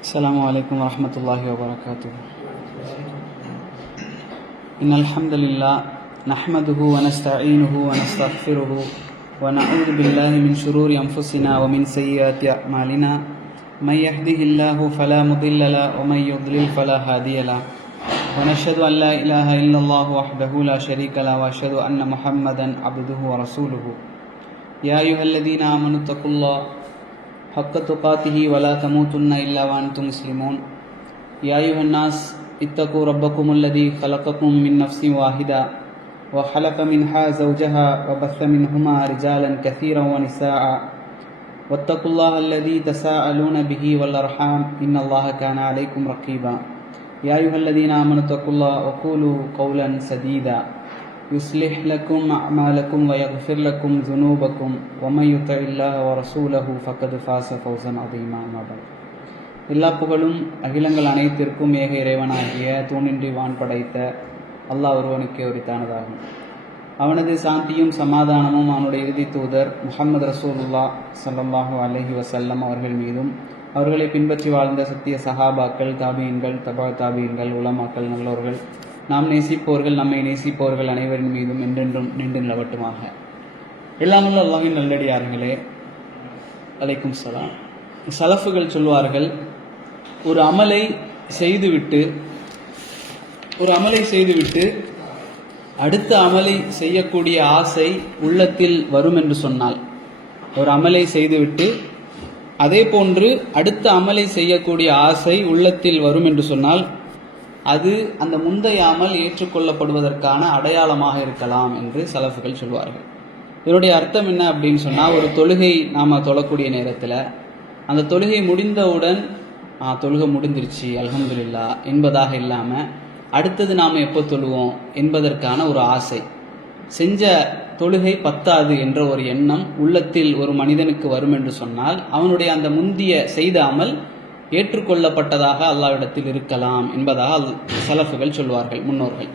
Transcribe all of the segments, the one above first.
السلام عليكم ورحمة الله وبركاته. إن الحمد لله نحمده ونستعينه ونستغفره ونعوذ بالله من شرور أنفسنا ومن سيئات أعمالنا. من يهده الله فلا مضل له ومن يضلل فلا هادي له. ونشهد أن لا إله إلا الله وحده لا شريك له وأشهد أن محمدا عبده ورسوله. يا أيها الذين آمنوا اتقوا الله حق تقاته ولا تموتن إلا وأنتم مسلمون. يا أيها الناس اتقوا ربكم الذي خلقكم من نفس واحدة وخلق منها زوجها وبث منهما رجالا كثيرا ونساء واتقوا الله الذي تساءلون به والأرحام إن الله كان عليكم رقيبا. يا أيها الذين آمنوا اتقوا الله وقولوا قولا سديدا يصلح لكم أعمالكم ويغفر لكم ذنوبكم ومن يطع الله ورسوله فقد فاز فوزا عظيما. أما بعد. எல்லா புகழும் அகிலங்கள் அனைத்திற்கும் ஏக இறைவனாகிய தூணின்றி வான் படைத்த அல்லாஹ் ஒருவனுக்கே உரித்தானதாகும். அவனது சாந்தியும் சமாதானமும் அவனுடைய இறுதி தூதர் முஹம்மது ரசூலுல்லாஹ் ஸல்லல்லாஹு அலைஹி வஸல்லம் அவர்கள் மீதும் அவர்களை பின்பற்றி வாழ்ந்த சத்திய சஹாபாக்கள், தாபீன்கள், தபா தாபீன்கள், உலமாக்கள், நல்லோர்கள், நாம் நேசிப்போர்கள், நம்மை நேசிப்பவர்கள் அனைவரின் மீதும் என்றென்றும் நின்று நிலவட்டுமாக. எல்லாமுள்ள அல்லாஹ்வின் நல்லடியார்களே, அலைக்கும் சலாம். சலஃபுகள் சொல்வார்கள், ஒரு அமலை செய்துவிட்டு அடுத்த அமலை செய்யக்கூடிய ஆசை உள்ளத்தில் வரும் என்று சொன்னால், ஒரு அமலை செய்துவிட்டு அதே போன்று அடுத்த அமலை செய்யக்கூடிய ஆசை உள்ளத்தில் வரும் என்று சொன்னால் அது அந்த முந்தைய அமல் ஏற்றுக்கொள்ளப்படுவதற்கான அடையாளமாக இருக்கலாம் என்று சலஃபுகள் சொல்வார்கள். இதனுடைய அர்த்தம் என்ன அப்படின்னு சொன்னால், ஒரு தொழுகை நாம் தொழக்கூடிய நேரத்தில் அந்த தொழுகை முடிந்தவுடன் தொழுகை முடிந்துருச்சு அல்ஹம்துலில்லாஹ் என்பதாக இல்லாமல் அடுத்தது நாம் எப்போ தொழுவோம் என்பதற்கான ஒரு ஆசை, செஞ்ச தொழுகை பத்தாது என்ற ஒரு எண்ணம் உள்ளத்தில் ஒரு மனிதனுக்கு வரும் என்று சொன்னால் அவனுடைய அந்த முந்திய செய்த அமல் ஏற்றுக்கொள்ளப்பட்டதாக அல்லாஹ்விடத்தில் இருக்கலாம் என்பதாக சலஃபுகள் சொல்வார்கள், முன்னோர்கள்.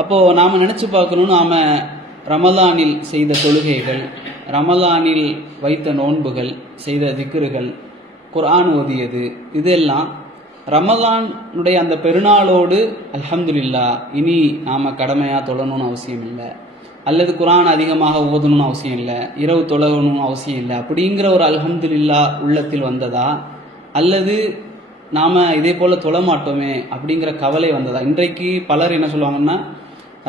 அப்போது நாம் நினச்சி பார்க்கணும், நாம் ரமலானில் செய்த தொழுகைகள், ரமலானில் வைத்த நோன்புகள், செய்த திக்ருகள், குர்ஆன் ஓதியது, இதெல்லாம் ரமலானுடைய அந்த பெருநாளோடு அல்ஹம்துலில்லாஹ் இனி நாம் கடமையாக தொழணும்னு அவசியம் இல்லை, அல்லது குர்ஆன் அதிகமாக ஓதணும்னு அவசியம் இல்லை, இரவு தொழணும்னு அவசியம் இல்லை அப்படிங்கிற ஒரு அல்ஹம்துலில்லாஹ் உள்ளத்தில் வந்ததா, அல்லது நாம் இதே போல் தொழ மாட்டோமே அப்படிங்கிற கவலை வந்ததா? இன்றைக்கு பலர் என்ன சொல்லுவாங்கன்னா,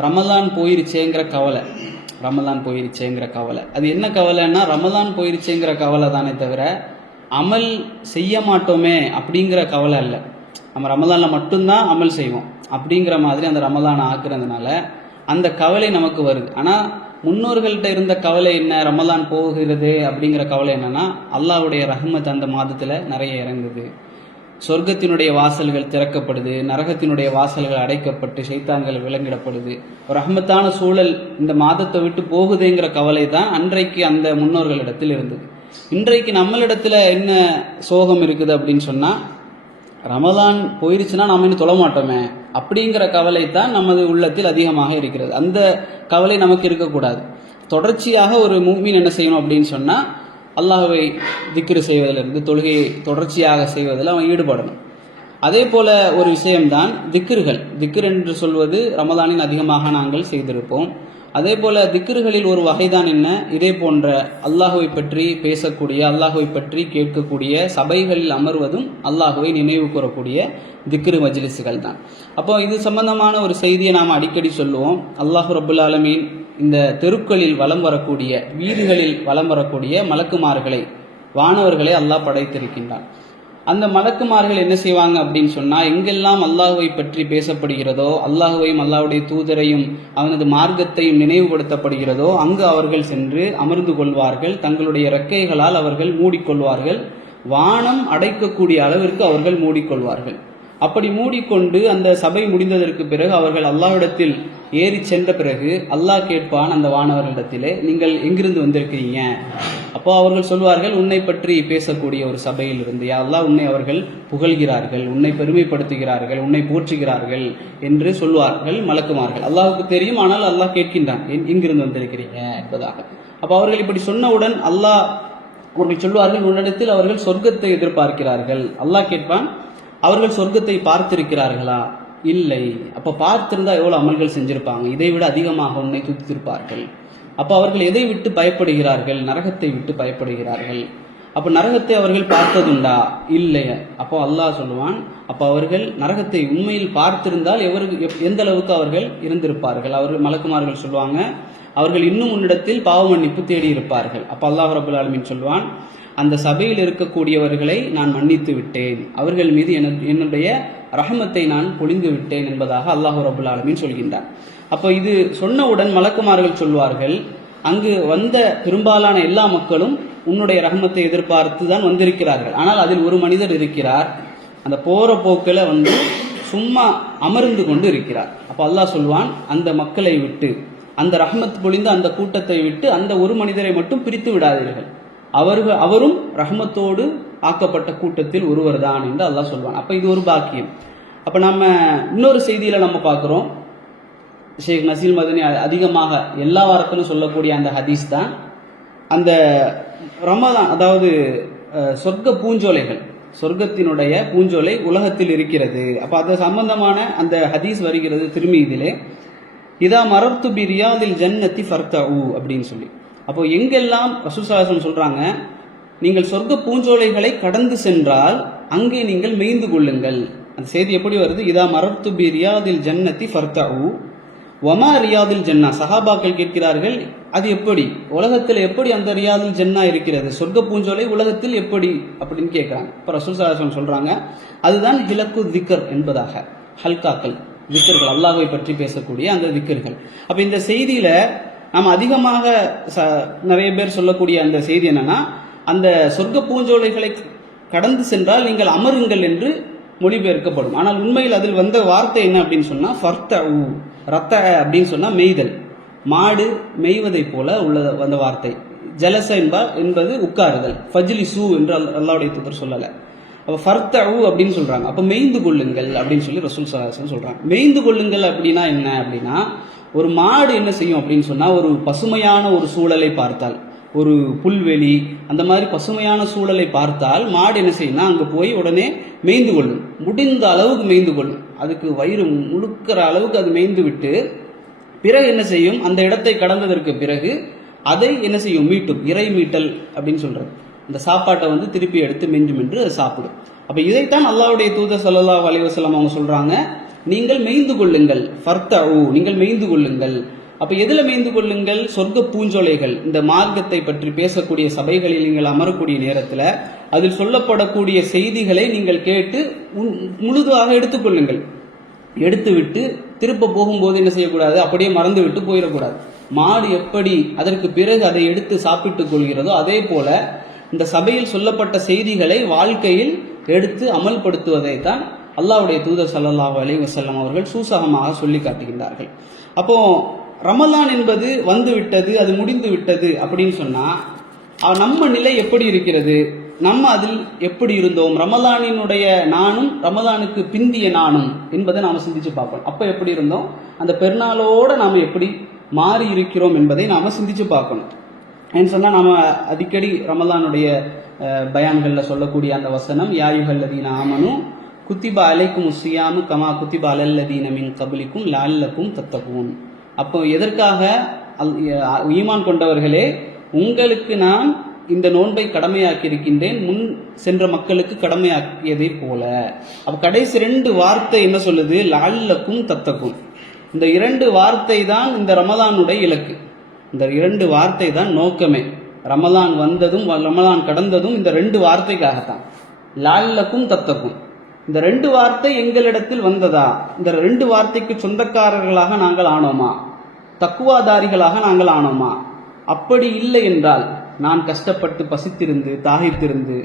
ரமலான் போயிருச்சேங்கிற கவலை. அது என்ன கவலைன்னா, ரமலான் போயிருச்சேங்கிற கவலை தானே தவிர அமல் செய்ய மாட்டோமே அப்படிங்கிற கவலை இல்லை. நம்ம ரமலானில் மட்டும்தான் அமல் செய்வோம் அப்படிங்கிற மாதிரி அந்த ரமலானை ஆக்குறதுனால அந்த கவலை நமக்கு வருது. ஆனால் முன்னோர்கள்ட்ட இருந்த கவலை என்ன? ரமலான் போகிறது அப்படிங்கிற கவலை என்னன்னா, அல்லாஹ்வுடைய ரஹ்மத் அந்த மாதத்தில் நிறைய இறங்குது, சொர்க்கத்தினுடைய வாசல்கள் திறக்கப்படுது, நரகத்தினுடைய வாசல்கள் அடைக்கப்பட்டு ஷைத்தான்கள் விலங்கிடப்படுது, ஒரு ரஹ்மத்தான சூழல் இந்த மாதத்தை விட்டு போகுதுங்கிற கவலை தான் அன்றைக்கு அந்த முன்னோர்களிடத்தில் இருந்தது. இன்றைக்கு நம்மளிடத்துல என்ன சோகம் இருக்குது அப்படின்னு சொன்னால், ரமலான் போயிருச்சுன்னா நாம் இன்னும் தொழ மாட்டோமே அப்படிங்கிற கவலை தான் நமது உள்ளத்தில் அதிகமாக இருக்கிறது. அந்த கவலை நமக்கு இருக்கக்கூடாது. தொடர்ச்சியாக ஒரு முஃமின் என்ன செய்யணும் அப்படின்னு சொன்னால், அல்லாஹ்வை திக்ரு செய்வதிலிருந்து தொழுகையை தொடர்ச்சியாக செய்வதில் அவன் ஈடுபடணும். அதே போல ஒரு விஷயம்தான் திக்ருகள். திக்ர் என்று சொல்வது ரமலானில் அதிகமாக நாங்கள் செய்திருப்போம். அதே போல திக்ருகளில் ஒரு வகைதான் என்ன, இதே போன்ற அல்லாஹுவை பற்றி பேசக்கூடிய, அல்லாஹுவை பற்றி கேட்கக்கூடிய சபைகளில் அமர்வதும் அல்லாஹுவை நினைவு கூறக்கூடிய திக்ரு மஜ்லிஸ்கள் தான். அப்போ இது சம்பந்தமான ஒரு செய்தியை நாம் அடிக்கடி சொல்லுவோம். அல்லாஹ் ரப்புல் ஆலமீன் இந்த தெருக்களில் வலம் வரக்கூடிய, வீடுகளில் வலம் வரக்கூடிய மலக்குமார்களை, வானவர்களை அல்லாஹ் படைத்திருக்கின்றான். அந்த மலக்குமார்கள் என்ன செய்வாங்க அப்படின்னு சொன்னால், எங்கெல்லாம் அல்லாஹுவை பற்றி பேசப்படுகிறதோ, அல்லாஹுவையும் அல்லாஹுடைய தூதரையும் அவனது மார்க்கத்தையும் நினைவுபடுத்தப்படுகிறதோ அங்கு அவர்கள் சென்று அமர்ந்து கொள்வார்கள். தங்களுடைய இறக்கைகளால் அவர்கள் மூடிக்கொள்வார்கள். வானம் அடைக்கக்கூடிய அளவிற்கு அவர்கள் மூடிக்கொள்வார்கள். அப்படி மூடிக்கொண்டு அந்த சபை முடிந்ததற்கு பிறகு அவர்கள் அல்லாஹ்விடத்தில் ஏறி சென்ற பிறகு அல்லாஹ் கேட்பான் அந்த வானவர்களிடத்திலே, நீங்கள் எங்கிருந்து வந்திருக்கிறீங்க? அப்போ அவர்கள் சொல்வார்கள், உன்னை பற்றி பேசக்கூடிய ஒரு சபையில் இருந்து யா அல்லாஹ், உன்னை அவர்கள் புகழ்கிறார்கள், உன்னை பெருமைப்படுத்துகிறார்கள், உன்னை போற்றுகிறார்கள் என்று சொல்வார்கள் மலக்குமார்கள். அல்லாஹுக்கு தெரியும், ஆனால் அல்லாஹ் கேட்கின்றான், எங்கிருந்து வந்திருக்கிறீங்க என்பதாக. அப்போ அவர்கள் இப்படி சொன்னவுடன் அல்லாஹ் அவர்கள் சொல்வார்கள், உன்னிடத்தில் அவர்கள் சொர்க்கத்தை எதிர்பார்க்கிறார்கள். அல்லாஹ் கேட்பான், அவர்கள் சொர்க்கத்தை பார்த்திருக்கிறார்களா? இல்லை. அப்ப பார்த்திருந்தா எவ்வளவு அமல்கள் செஞ்சிருப்பாங்க, இதை விட அதிகமாக உன்னை துதித்திருப்பார்கள். அப்ப அவர்கள் எதை விட்டு பயப்படுகிறார்கள்? நரகத்தை விட்டு பயப்படுகிறார்கள். அப்ப நரகத்தை அவர்கள் பார்த்ததுண்டா? இல்லை. அப்போ அல்லாஹ் சொல்லுவான், அப்ப அவர்கள் நரகத்தை உண்மையில் பார்த்திருந்தால் எந்த அளவுக்கு அவர்கள் இருந்திருப்பார்கள்? அவர்கள் மலக்குமார்கள் சொல்லுவாங்க, அவர்கள் இன்னும் உன்னிடத்தில் பாவ மன்னிப்பு தேடி இருப்பார்கள். அப்ப அல்லாஹ் ரப்பல் ஆலமீன் சொல்வான், அந்த சபையில் இருக்கக்கூடியவர்களை நான் மன்னித்து விட்டேன், அவர்கள் மீது என்னுடைய ரஹமத்தை நான் பொழிந்து விட்டேன் என்பதாக அல்லாஹ் ரப்பல் ஆலமீன் சொல்கின்றார். அப்போ இது சொன்னவுடன் மலக்குமார்கள் சொல்வார்கள், அங்கு வந்த பெரும்பாலான எல்லா மக்களும் உன்னுடைய ரஹமத்தை எதிர்பார்த்து தான் வந்திருக்கிறார்கள். ஆனால் அதில் ஒரு மனிதர் இருக்கிறார், அந்த போற போக்கில் சும்மா அமர்ந்து கொண்டு இருக்கிறார். அப்ப அல்லாஹ் சொல்வான், அந்த மக்களை விட்டு, அந்த ரஹமத் பொழிந்த அந்த கூட்டத்தை விட்டு அந்த ஒரு மனிதரை மட்டும் பிரித்து விடாதீர்கள், அவரும் ரஹமத்தோடு ஆக்கப்பட்ட கூட்டத்தில் ஒருவர் தான் என்று அல்லாஹ் சொல்வான். அப்ப இது ஒரு பாக்கியம். அப்ப நம்ம இன்னொரு செய்தியில நம்ம பார்க்கிறோம், ஷேக் நசீல் மதனி அதிகமாக எல்லா வாரத்திலும் சொல்லக்கூடிய அந்த ஹதீஸ் தான் அந்த ரமதான், அதாவது சொர்க்க பூஞ்சோலைகள், சொர்க்கத்தினுடைய பூஞ்சோலை உலகத்தில் இருக்கிறது. அப்ப அது சம்பந்தமான அந்த ஹதீஸ் வருகிறது திருமீதிலே, இதா மரர்த்து பி ரியாதில் ஜன்னத்தி ஃபர்தஉ அப்படின்னு சொல்லி. அப்போ எங்கெல்லாம் ரசூல் ஸல்லல்லாஹு அலைஹி வஸல்லம் சொல்றாங்க, நீங்கள் சொர்க்க பூஞ்சோலைகளை கடந்து சென்றால் அங்கே நீங்கள் மேய்ந்து கொள்ளுங்கள். அந்த செய்தி எப்படி வருது? இதா மரர்த்து பி ரியாதில் ஜன்னத்தி ஃபர்தஉ வமா ரியாதில் ஜன்னா. சஹாபாக்கள் கேட்கிறார்கள், அது எப்படி, உலகத்தில் எப்படி அந்த ரியாதில் ஜன்னா இருக்கிறது, சொர்க்க பூஞ்சோலை உலகத்தில் எப்படி அப்படின்னு கேட்கிறாங்க. இப்போ ரசூல் ஸல்லல்லாஹு அலைஹி வஸல்லம் சொல்றாங்க, அதுதான் ஹிலக்கு திக்கர் என்பதாக, ஹல்காக்கள், திக்கர்கள், அல்லாஹ்வை பற்றி பேசக்கூடிய அந்த திக்கர்கள். அப்ப இந்த செய்தியில நாம் அதிகமாக நிறைய பேர் சொல்லக்கூடிய அந்த செய்தி என்னன்னா, அந்த சொர்க்க பூஞ்சோலைகளை கடந்து சென்றால் நீங்கள் அமருங்கள் என்று மொழிபெயர்க்கப்படும். ஆனால் உண்மையில் அதில் வந்த வார்த்தை என்ன அப்படின்னு சொன்னா, ஃபர்தஉ, ரத்த அப்படின்னு சொன்னா மெய்தல், மாடு மெய்வதை போல உள்ள வந்த வார்த்தை. ஜலச என்பது உட்காருதல், ஃபஜ்லிசு என்று அல்லாஹ்வுடைய தூதர் சொல்லல. அப்ப ஃபர்தஉ அப்படின்னு சொல்றாங்க. அப்ப மெய்ந்து கொள்ளுங்கள் அப்படின்னு சொல்லி ரசூல் ஸல்லல்லாஹு அலைஹி வஸல்லம் சொல்றாங்க. மெய்ந்து கொள்ளுங்கள் அப்படின்னா என்ன அப்படின்னா, ஒரு மாடு என்ன செய்யும் அப்படின்னு சொன்னா, ஒரு பசுமையான ஒரு சூழலை பார்த்தால், ஒரு புல்வெளி அந்த மாதிரி பசுமையான சூழலை பார்த்தால் மாடு என்ன செய்யும்னா அங்க போய் உடனே மேய்ந்து கொள்ளும், முடிந்த அளவுக்கு மேய்ந்து கொள்ளும், அதுக்கு வயிறு முழுக்கிற அளவுக்கு அது மேய்ந்து விட்டு பிறகு என்ன செய்யும், அந்த இடத்தை கடந்ததற்கு பிறகு அதை என்ன செய்யும், மீட்டும். இறை மீட்டல் அப்படின்னு சொல்றது, அந்த சாப்பாட்டை திருப்பி எடுத்து மெஞ்சும் என்று அதை சாப்பிடும். அப்ப இதைத்தான் அல்லாஹ்வுடைய தூதர் ஸல்லல்லாஹு அலைஹி வஸல்லம் அவங்க சொல்றாங்க, நீங்கள் மேய்ந்து கொள்ளுங்கள், ஃபர்தஉ, நீங்கள் மேய்ந்து கொள்ளுங்கள். அப்ப எதுல மேய்ந்து கொள்ளுங்கள்? சொர்க்க பூஞ்சோலைகள், இந்த மார்க்கத்தை பற்றி பேசக்கூடிய சபைகளில் நீங்கள் அமரக்கூடிய நேரத்தில் அதில் சொல்லப்படக்கூடிய செய்திகளை நீங்கள் கேட்டு முழுதாக எடுத்துக்கொள்ளுங்கள். எடுத்துவிட்டு திருப்ப போகும்போது என்ன செய்யக்கூடாது, அப்படியே மறந்து விட்டு போயிடக்கூடாது. மாடு எப்படி அதற்கு பிறகு அதை எடுத்து சாப்பிட்டுக் கொள்கிறதோ அதே போல இந்த சபையில் சொல்லப்பட்ட செய்திகளை வாழ்க்கையில் எடுத்து அமல்படுத்துவதை தான் அல்லாஹ்வுடைய தூதர் ஸல்லல்லாஹு அலைஹி வஸல்லம் அவர்கள் சூசகமாக சொல்லி காட்டுகின்றார்கள். அப்போ ரமலான் என்பது வந்து விட்டது, அது முடிந்து விட்டது அப்படின்னு சொன்னா நம்ம நிலை எப்படி இருக்கிறது, நம்ம அதில் எப்படி இருந்தோம், ரமலானினுடைய நானும் ரமலானுக்கு பிந்திய நானும் என்பதை நாம சிந்திச்சு பார்ப்போம். அப்ப எப்படி இருந்தோம், அந்த பெருநாளோட நாம எப்படி மாறி இருக்கிறோம் என்பதை நாம சிந்திச்சு பார்க்கணும். ஏன்னு சொன்னா நாம அடிக்கடி ரமலானுடைய பயான்கள்ல சொல்லக்கூடிய அந்த வசனம், யா அய்யுஹல்லதீன ஆமனு குத்திப அலைக்கும் ஸியாமு கமா குத்திப அலல்லதீன மின் கப்லிக்கும் லஅல்லக்கும் தத்தகூன். அப்போ எதற்காக, ஈமான் கொண்டவர்களே, உங்களுக்கு நான் இந்த நோன்பை கடமையாக்கி இருக்கின்றேன், முன் சென்ற மக்களுக்கு கடமையாக்கியதை போல. அப்ப கடைசி 2 வார்த்தை என்ன சொல்லுது, லஅல்லக்கும் தத்தகும். இந்த 2 வார்த்தை தான் இந்த ரமலானுடைய இலக்கு, இந்த 2 வார்த்தை தான் நோக்கமே. ரமலான் வந்ததும் ரமலான் கடந்ததும் இந்த 2 வார்த்தைக்காகத்தான், லஅல்லக்கும் தத்தகும். இந்த 2 வார்த்தை எங்களிடத்தில் வந்ததா, இந்த 2 வார்த்தைக்கு சொந்தக்காரர்களாக நாங்கள் ஆனோமா, தக்குவாதாரிகளாக நாங்கள் ஆனோமா? அப்படி இல்லை என்றால், நான் கஷ்டப்பட்டு பசித்திருந்து தாகித்திருந்து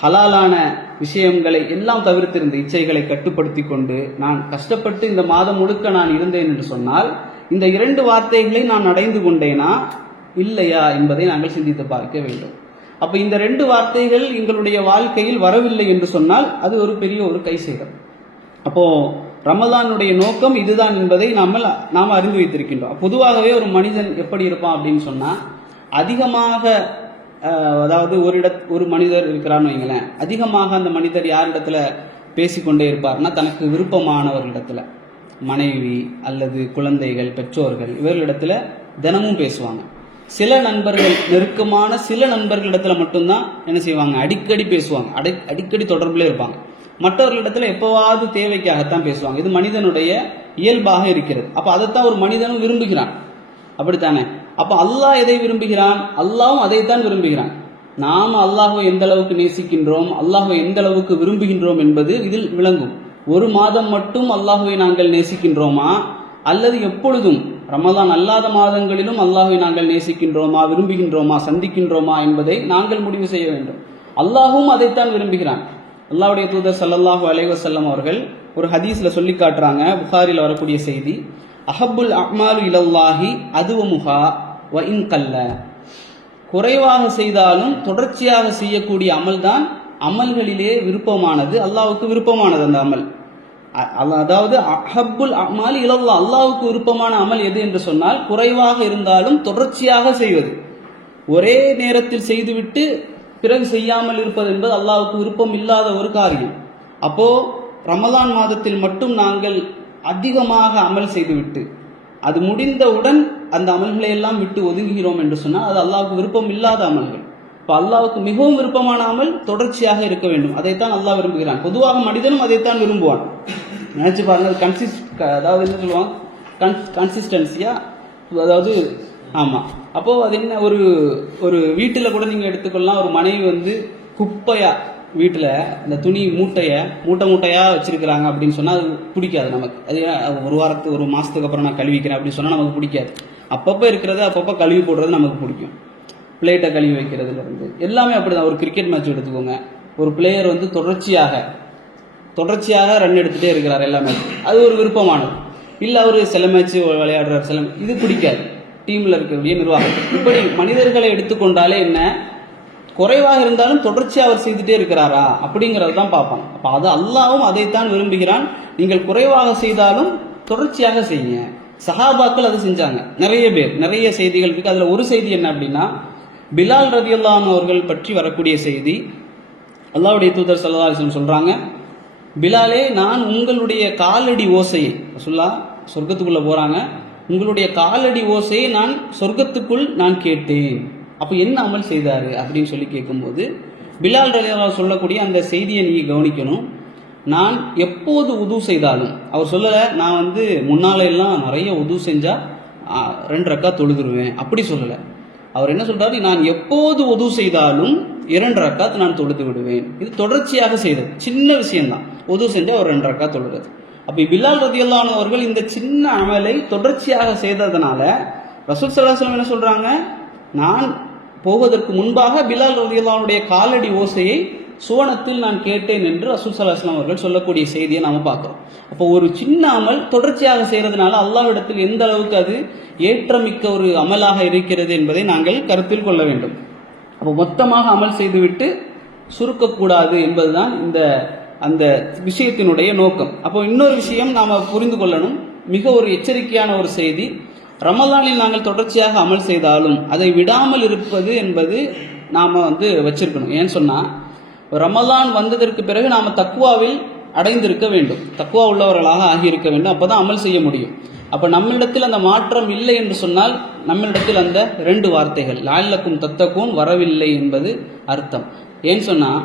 ஹலாலான விஷயங்களை எல்லாம் தவிர்த்திருந்து இச்சைகளை கட்டுப்படுத்தி கொண்டு நான் கஷ்டப்பட்டு இந்த மாதம் முழுக்க நான் இருந்தேன் என்று சொன்னால், இந்த 2 வார்த்தைகளை நான் அடைந்து கொண்டேனா இல்லையா என்பதை நாங்கள் சிந்தித்து பார்க்க வேண்டும். அப்ப இந்த 2 வார்த்தைகள் எங்களுடைய வாழ்க்கையில் வரவில்லை என்று சொன்னால் அது ஒரு பெரிய ஒரு கை சேதம். அப்போ ரமலானுடைய நோக்கம் இதுதான் என்பதை நாம் அறிந்து வைத்திருக்கின்றோம். பொதுவாகவே ஒரு மனிதன் எப்படி இருப்பான் அப்படின்னு சொன்னா, அதிகமாக அதாவது ஒரு மனிதர் இருக்கிறான்னு வைங்களேன், அதிகமாக அந்த மனிதர் யாரிடத்துல பேசிக்கொண்டே இருப்பார்னா தனக்கு விருப்பமானவர்களிடத்துல, மனைவி அல்லது குழந்தைகள், பெற்றோர்கள், இவர்களிடத்துல தினமும் பேசுவாங்க. சில நண்பர்கள், நெருக்கமான சில நண்பர்களிடத்துல மட்டும்தான் என்ன செய்வாங்க, அடிக்கடி பேசுவாங்க, அடிக்கடி தொடர்புல இருப்பாங்க. மற்றவர்களிடத்துல எப்பவாவது தேவைக்காகத்தான் பேசுவாங்க. இது மனிதனுடைய இயல்பாக இருக்கிறது. அப்ப அதைத்தான் ஒரு மனிதனும் விரும்புகிறான், அப்படித்தானே? அப்ப அல்லாஹ் எதை விரும்புகிறான்? அல்லாஹ்வும் அதைத்தான் விரும்புகிறான். நாம் அல்லாஹ்வை எந்த அளவுக்கு நேசிக்கின்றோம், அல்லாஹ்வை எந்த அளவுக்கு விரும்புகின்றோம் என்பது இதில் விளங்கும். ஒரு மாதம் மட்டும் அல்லாஹ்வை நாங்கள் நேசிக்கின்றோமா, அல்லது எப்பொழுதும் ரமலான் அல்லாத மாதங்களிலும் அல்லாஹ்வை நாங்கள் நேசிக்கின்றோமா, விரும்புகின்றோமா, சந்திக்கின்றோமா என்பதை நாங்கள் முடிவு செய்ய வேண்டும். அல்லாஹ்வும் அதைத்தான் விரும்புகிறான். அல்லாஹ்வுடைய தூதர் ஸல்லல்லாஹு அலைஹி வஸல்லம் அவர்கள் ஒரு ஹதீஸ்ல சொல்லி காட்டுறாங்க, புகாரில வரக்கூடிய செய்தி, அஹப்புல் அமாலு இலல்லாஹி அதுவமுஹா வ இன் கல்ல. குறைவாக செய்தாலும் தொடர்ச்சியாக செய்யக்கூடிய அமல் தான் அமல்களிலே விருப்பமானது, அல்லாஹ்வுக்கு விருப்பமானது அந்த அமல். அதாவது அஹப்புல் அமாலி இலல்லாஹ், அல்லாஹ்வுக்கு விருப்பமான அமல் எது என்று சொன்னால் குறைவாக இருந்தாலும் தொடர்ச்சியாக செய்வது. ஒரே நேரத்தில் செய்துவிட்டு பிறகு செய்யாமல் இருப்பது என்பது அல்லாஹ்வுக்கு விருப்பம் இல்லாத ஒரு காரியம். அப்போ ரமலான் மாதத்தில் மட்டும் நாங்கள் அதிகமாக அமல் செய்துவிட்டு அது முடிந்தவுடன் அந்த அமல்களை எல்லாம் விட்டு ஒதுங்குகிறோம் என்று சொன்னால் அது அல்லாஹ்வுக்கு விருப்பம் இல்லாத அமல்கள். இப்போ அல்லாஹ்வுக்கு மிகவும் விருப்பமான அமல் தொடர்ச்சியாக இருக்க வேண்டும், அதைத்தான் அல்லாஹ் விரும்புகிறான். பொதுவாக மனிதனும் அதைத்தான் விரும்புவான். நினைச்சு பாருங்க, அதாவது என்ன சொல்லுவாங்க, கன்சிஸ்டன்சியா, அதாவது ஆமாம். அப்போது அது என்ன, ஒரு வீட்டில் கூட நீங்கள் எடுத்துக்கொள்ளலாம், ஒரு மனைவி குப்பையா வீட்டில் இந்த துணி மூட்டையாக வச்சிருக்கிறாங்க அப்படின்னு சொன்னால் அது பிடிக்காது நமக்கு. அது ஒரு மாதத்துக்கு அப்புறம் நான் கழுவிக்கிறேன் அப்படின்னு சொன்னால் நமக்கு பிடிக்காது. அப்பப்போ இருக்கிறது அப்பப்போ கழுவி போடுறது நமக்கு பிடிக்கும். பிளேட்டை கழுவி வைக்கிறதுலேருந்து எல்லாமே அப்படி தான். ஒரு கிரிக்கெட் மேட்ச் எடுத்துக்கோங்க, ஒரு பிளேயர் தொடர்ச்சியாக ரன் எடுத்துகிட்டே இருக்கிறார் எல்லா மேட்சும், அது ஒரு விருப்பமானது. இல்லை அவர் சில மேட்ச்சு விளையாடுறார், இது பிடிக்காது டீமில் இருக்கக்கூடிய நிர்வாகம். இப்படி மனிதர்களை எடுத்துக்கொண்டாலே என்ன, குறைவாக இருந்தாலும் தொடர்ச்சியாக அவர் செய்துட்டே இருக்கிறாரா அப்படிங்கிறது தான் பார்ப்பாங்க. அப்போ அது அல்லாஹ்வும் அதைத்தான் விரும்புகிறான். நீங்கள் குறைவாக செய்தாலும் தொடர்ச்சியாக செய்யுங்க. சஹாபாக்கள் அதை செஞ்சாங்க, நிறைய பேர், நிறைய செய்திகள் இருக்கு. அதில் ஒரு செய்தி என்ன அப்படின்னா, பிலால் ரலியல்லாஹு அன்ஹு அவர்கள் பற்றி வரக்கூடிய செய்தி. அல்லாஹ்வுடைய தூதர் ஸல்லல்லாஹு அலைஹி வஸல்லம் சொல்றாங்க, பிலாலே, நான் உங்களுடைய காலடி ஓசையை, ரசூலுல்லாஹ் சொர்க்கத்துக்குள்ள போறாங்க, உங்களுடைய காலடி ஓசையை நான் சொர்க்கத்துக்குள் நான் கேட்டேன். அப்போ என்ன அமல் செய்தாரு அப்படின்னு சொல்லி கேட்கும்போது பிலால் ரலியல்லாஹு அன்ஹு சொல்லக்கூடிய அந்த செய்தியை நீங்கள் கவனிக்கணும். நான் எப்போது உது செய்தாலும், அவர் சொல்லலை நான் முன்னால எல்லாம் நிறைய உது செஞ்சா 2 ரக்காத் தொழுதுருவேன், அப்படி சொல்லலை. அவர் என்ன சொல்றாரு, நான் எப்போது உது செய்தாலும் 2 ரக்காத் நான் தொழுது விடுவேன். இது தொடர்ச்சியாக செய்தது, சின்ன விஷயம்தான். உது செஞ்சா ஒரு 2 ரக்காத் தொழுகிறது. அப்போ பிலால் ரலியல்லாஹு அன்ஹு அவர்கள் இந்த சின்ன அமலை தொடர்ச்சியாக செய்ததுனால ரசூல் ஸல்லல்லாஹு அலைஹி வஸல்லம் என்ன சொல்றாங்க, நான் போவதற்கு முன்பாக பிலால் ரலியல்லாஹு அன்ஹுடைய காலடி ஓசையை சுவனத்தில் நான் கேட்டேன் என்று ரசூல் ஸல்லல்லாஹு அலைஹி வஸல்லம் அவர்கள் சொல்லக்கூடிய செய்தியை நாம பார்க்கிறோம். அப்போ ஒரு சின்ன அமல் தொடர்ச்சியாக செய்யறதுனால அல்லாஹ்விடத்தில் எந்த அளவுக்கு அது ஏற்றமிக்க ஒரு அமலாக இருக்கிறது என்பதை நாங்கள் கருத்தில் கொள்ள வேண்டும். அப்போ மொத்தமாக அமல் செய்துவிட்டு சுருக்கக்கூடாது என்பதுதான் அந்த விஷயத்தினுடைய நோக்கம். அப்போ இன்னொரு விஷயம் நாம புரிந்து கொள்ளணும், மிக ஒரு எச்சரிக்கையான ஒரு செய்தி. ரமலானில் நாங்கள் தொடர்ச்சியாக அமல் செய்தாலும் அதை விடாமல் இருப்பது என்பது நாம் வச்சிருக்கணும். ஏன்னு சொன்னால், ரமலான் வந்ததற்கு பிறகு நாம் தக்குவாவில் அடைந்திருக்க வேண்டும், தக்குவா உள்ளவர்களாக ஆகியிருக்க வேண்டும். அப்போ தான் அமல் செய்ய முடியும். அப்போ நம்மளிடத்தில் அந்த மாற்றம் இல்லை என்று சொன்னால் நம்மளிடத்தில் அந்த 2 வார்த்தைகள் லஅல்லக்கும் தத்தக்கூன் வரவில்லை என்பது அர்த்தம். ஏன்னு சொன்னால்,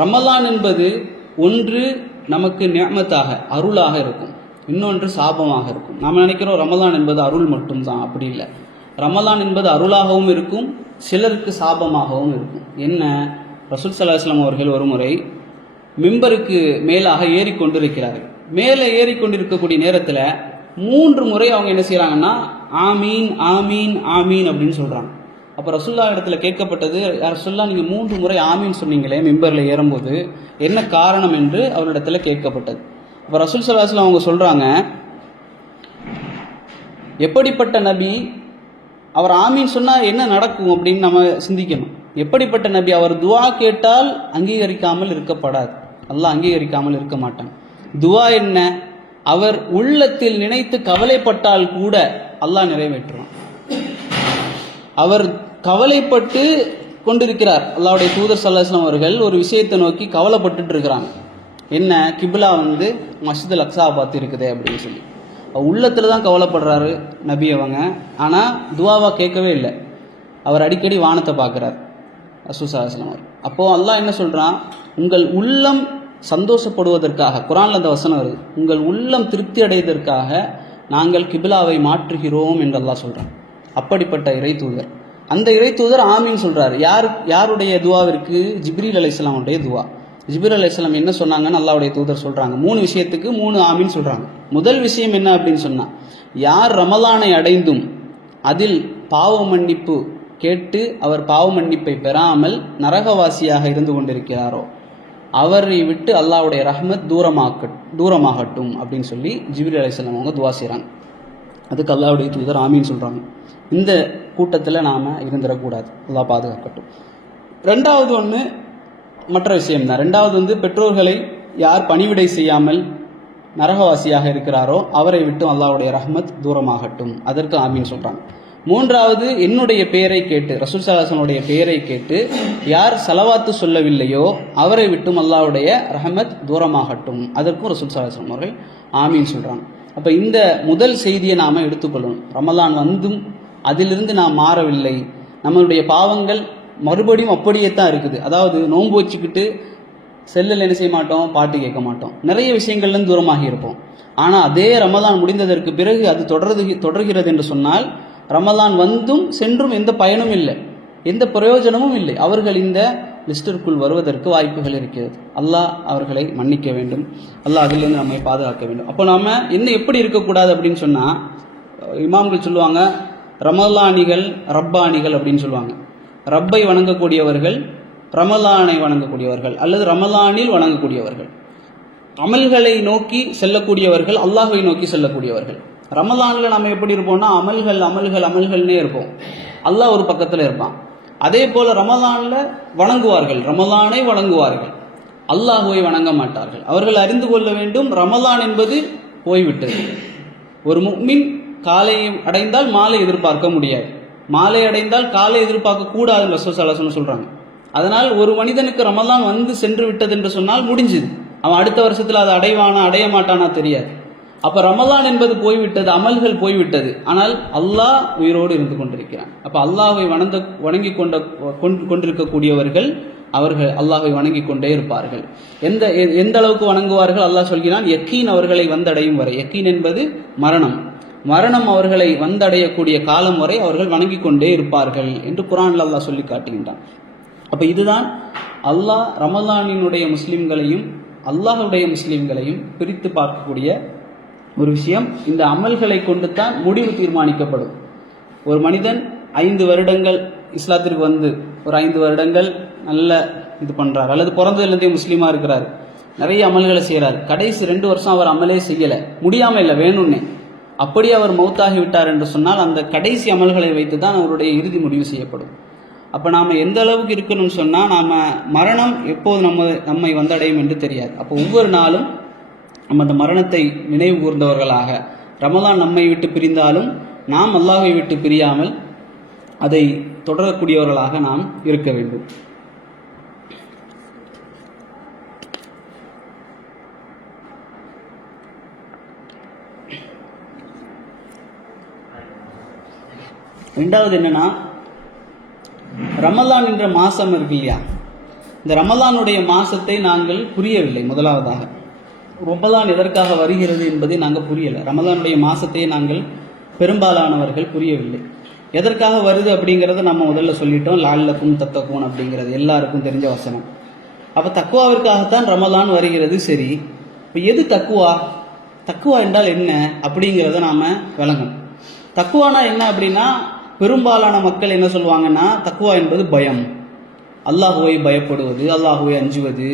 ரமலான் என்பது ஒன்று நமக்கு நிஅமத்தாக, அருளாக இருக்கும், இன்னொன்று சாபமாக இருக்கும். நாம் நினைக்கிறோம் ரமலான் என்பது அருள் மட்டும்தான், அப்படி இல்லை. ரமலான் என்பது அருளாகவும் இருக்கும், சிலருக்கு சாபமாகவும் இருக்கும். என்ன, ரசூல் ஸல்லல்லாஹு அலைஹி வஸல்லம் அவர்கள் ஒரு முறை மிம்பருக்கு மேலாக ஏறிக்கொண்டிருக்கிறார்கள். மேலே ஏறிக்கொண்டிருக்கக்கூடிய நேரத்தில் 3 முறை அவங்க என்ன செய்கிறாங்கன்னா, ஆமீன் ஆமீன் ஆமீன் அப்படின்னு சொல்கிறாங்க. அப்போ ரசூலுல்லாஹ் இடத்துல கேட்கப்பட்டது, ரசூலுல்லாஹ் நீங்கள் 3 முறை ஆமீன் சொன்னீங்களே மிம்பரில் ஏறும்போது, என்ன காரணம் என்று அவரிடத்துல கேட்கப்பட்டது. அப்போ ரசூல் ஸல்லல்லாஹு அலைஹி வஸல்லம் அவங்க சொல்கிறாங்க, எப்படிப்பட்ட நபி, அவர் ஆமீன் சொன்னால் என்ன நடக்கும் அப்படின்னு நம்ம சிந்திக்கணும். எப்படிப்பட்ட நபி, அவர் துவா கேட்டால் அங்கீகரிக்காமல் இருக்கப்படாது, அல்லாஹ் அங்கீகரிக்காமல் இருக்க மாட்டான். துவா என்ன, அவர் உள்ளத்தில் நினைத்து கவலைப்பட்டால் கூட அல்லாஹ் நிறைவேற்றுவான். அவர் கவலைப்பட்டு கொண்டிருக்கிறார். அல்லாஹ்வுடைய தூதர் ஸல்லல்லாஹு அலைஹி வஸல்லம் அவர்கள் ஒரு விஷயத்தை நோக்கி கவலைப்பட்டுட்டு இருக்கிறாங்க. என்ன, கிபிலா மஸ்ஜிதுல் அக்ஸாவை பார்த்து இருக்குது அப்படின்னு சொல்லி உள்ளத்துல தான் கவலைப்படுறாரு நபி அவங்க. ஆனால் துவாவா கேட்கவே இல்லை. அவர் அடிக்கடி வானத்தை பார்க்குறார் ரசூல் ஸல்லல்லாஹு அலைஹி வஸல்லம். அப்போது அல்லாஹ் என்ன சொல்கிறான், உங்கள் உள்ளம் சந்தோஷப்படுவதற்காக, குர்ஆன்ல அந்த வசனம் வருது, உங்கள் உள்ளம் திருப்தி அடைவதற்காக நாங்கள் கிபிலாவை மாற்றுகிறோம் என்று அல்லாஹ் சொல்கிறான். அப்படிப்பட்ட இறை தூதர், அந்த இறை தூதர் ஆமீன் சொல்கிறார். யாருடைய துவாவிற்கு? ஜிப்ரீல் அலைஹிஸ்ஸலாமுடைய துவா. ஜிப்ரீல் அலைஹிஸ்ஸலாம் என்ன சொன்னாங்கன்னு அல்லாஹ்வுடைய தூதர் சொல்கிறாங்க. 3 விஷயத்துக்கு 3 ஆமீன் சொல்கிறாங்க. முதல் விஷயம் என்ன அப்படின்னு சொன்னால், யார் ரமலானை அடைந்தும் அதில் பாவ மன்னிப்பு கேட்டு அவர் பாவ மன்னிப்பை பெறாமல் நரகவாசியாக இருந்து கொண்டிருக்கிறாரோ அவரை விட்டு அல்லாஹ்வுடைய ரஹ்மத் தூரமாகட்டும் அப்படின்னு சொல்லி ஜிப்ரீல் அலைஹிஸ்ஸலாம் அவங்க துவா செய்கிறாங்க. அதுக்கு அல்லாஹ்வுடைய தூதர் ஆமீன் சொல்கிறாங்க. இந்த கூட்டத்தில் நாம் இருந்துடக்கூடாது, அல்லாஹ் பாதுகாக்கட்டும். ரெண்டாவது மற்ற விஷயம் தான். ரெண்டாவது பெற்றோர்களை யார் பணிவிடை செய்யாமல் நரகவாசியாக இருக்கிறாரோ அவரை விட்டு அல்லாஹ்வுடைய ரஹ்மத் தூரமாகட்டும், அதற்கு ஆமீன் சொல்கிறாங்க. மூன்றாவது, என்னுடைய பெயரை கேட்டு, ரசூல் ஸல்லல்லாஹு அலைஹி வஸல்லம் பெயரை கேட்டு யார் ஸலவாத்து சொல்லவில்லையோ அவரை விட்டும் அல்லாஹ்வுடைய ரஹ்மத் தூரமாகட்டும், அதற்கும் ரசூல் ஸல்லல்லாஹு அலைஹி வஸல்லம் அவர்கள் ஆமீன் சொல்கிறாங்க. அப்போ இந்த முதல் செய்தியை நாம் எடுத்துக்கொள்ளணும். ரமலான் வந்தும் அதிலிருந்து நாம் மாறவில்லை, நம்மளுடைய பாவங்கள் மறுபடியும் அப்படியே தான் இருக்குது. அதாவது நோன்பு வச்சுக்கிட்டு செல்லில் என்ன செய்ய மாட்டோம், பாட்டு கேட்க மாட்டோம், நிறைய விஷயங்கள்லேருந்து தூரமாகி இருப்போம். ஆனால் அதே ரமலான் முடிந்ததற்கு பிறகு அது தொடர்கிறது என்று சொன்னால் ரமலான் வந்தும் சென்றும் எந்த பயனும் இல்லை, எந்த பிரயோஜனமும் இல்லை. அவர்கள் இந்த லிஸ்டிற்குள் வருவதற்கு வாய்ப்புகள் இருக்கிறது. அல்லாஹ் அவர்களை மன்னிக்க வேண்டும், அல்லாஹ் அதிலிருந்து நம்மை பாதுகாக்க வேண்டும். அப்போ நாம் என்ன எப்படி இருக்கக்கூடாது அப்படின்னு சொன்னால், இமாம்கள் சொல்லுவாங்க ரமலானிகள் ரப்பானிகள் அப்படின்னு சொல்லுவாங்க. ரப்பை வணங்கக்கூடியவர்கள், ரமலானை வணங்கக்கூடியவர்கள், அல்லது ரமலானில் வணங்கக்கூடியவர்கள், அமல்களை நோக்கி செல்லக்கூடியவர்கள், அல்லாஹ்வை நோக்கி செல்லக்கூடியவர்கள். ரமலானில் நம்ம எப்படி இருப்போம்னா அமல்கள்னே இருப்போம், அல்லாஹ் ஒரு பக்கத்தில் இருப்பான். அதே போல் ரமலானில் வணங்குவார்கள், ரமலானை வணங்குவார்கள், அல்லாஹ்வை வணங்க மாட்டார்கள். அவர்கள் அறிந்து கொள்ள வேண்டும், ரமலான் என்பது போய்விட்டது. ஒரு முஃமின் காலை அடைந்தால் மாலை எதிர்பார்க்க முடியாது, மாலை அடைந்தால் காலை எதிர்பார்க்க கூடாதுன்னு ரசூல் ஸல்லல்லாஹு அலைஹி வஸல்லம் சொல்றாங்க. அதனால் ஒரு மனிதனுக்கு ரமலான் வந்து சென்று விட்டது என்று சொன்னால் முடிஞ்சுது, அவன் அடுத்த வருஷத்தில் அதை அடைய மாட்டானா தெரியாது. அப்போ ரமலான் என்பது போய்விட்டது, அமல்கள் போய்விட்டது, ஆனால் அல்லாஹ் உயிரோடு இருந்து கொண்டிருக்கிறான். அப்போ அல்லாஹ்வை வணங்கி கொண்டிருக்கக்கூடியவர்கள் அவர்கள் அல்லாஹ்வை வணங்கி கொண்டே இருப்பார்கள். எந்த அளவுக்கு வணங்குவார்கள்? அல்லாஹ் சொல்கிறான், யக்கீன் அவர்களை வந்தடையும் வரை. யக்கீன் என்பது மரணம் அவர்களை வந்தடையக்கூடிய காலம் வரை அவர்கள் வணங்கி கொண்டே இருப்பார்கள் என்று குர்ஆனில் அல்லாஹ் சொல்லி காட்டுகின்றான். அப்போ இதுதான் அல்லாஹ் ரமலானினுடைய முஸ்லிம்களையும் அல்லாஹ்வுடைய முஸ்லிம்களையும் பிரித்து பார்க்கக்கூடிய ஒரு விஷயம். இந்த அமல்களை கொண்டு தான் முடிவு தீர்மானிக்கப்படும். ஒரு மனிதன் 5 வருடங்கள் இஸ்லாத்திற்கு வந்து ஒரு 5 வருடங்கள் நல்ல இது பண்ணுறார், அல்லது பிறந்ததுலேருந்தே முஸ்லீமாக இருக்கிறார், நிறைய அமல்களை செய்கிறார், கடைசி 2 வருஷம் அவர் அமலே செய்யலை, முடியாமல் இல்லை, வேணும்னே, அப்படி அவர் மௌத்தாகி விட்டார் என்று சொன்னால் அந்த கடைசி அமல்களை வைத்து தான் அவருடைய இறுதி முடிவு செய்யப்படும். அப்போ நாம் எந்த அளவுக்கு இருக்கணும்னு சொன்னால், நாம் மரணம் எப்போது நம்மை வந்தடையும் என்று தெரியாது. அப்போ ஒவ்வொரு நாளும் நம்ம அந்த மரணத்தை நினைவு கூர்ந்தவர்களாக, ரமலான் நம்மை விட்டு பிரிந்தாலும் நாம் அல்லாஹ்வை விட்டு பிரியாமல் அதை தொடரக்கூடியவர்களாக நாம் இருக்க வேண்டும். ரெண்டாவது என்னன்னா, ரமலான் என்ற மாதம் இருக்கு இல்லையா, இந்த ரமலானுடைய மாதத்தை நாங்கள் புரியவில்லை. முதலாவதாக ரமலான் எதற்காக வருகிறது என்பதை நாங்கள் புரியலை. ரமலானுடைய மாதத்தை நாங்கள் பெரும்பாலானவர்கள் புரியவில்லை. எதற்காக வருது அப்படிங்கிறத நம்ம முதல்ல சொல்லிட்டோம், லஅல்லக்கும் தத்தகூன் அப்படிங்கிறது எல்லாருக்கும் தெரிஞ்ச வசனம். அப்போ தக்குவாவிற்காகத்தான் ரமலான் வருகிறது. சரி, இப்போ எது தக்குவா என்றால் என்ன அப்படிங்கிறத நாம் விளங்கணும். தக்குவானா என்ன அப்படின்னா, பெரும்பாலான மக்கள் என்ன சொல்லுவாங்கன்னா, தக்குவா என்பது பயம், அல்லாஹுவை பயப்படுவது, அல்லாஹுவை அஞ்சுவது.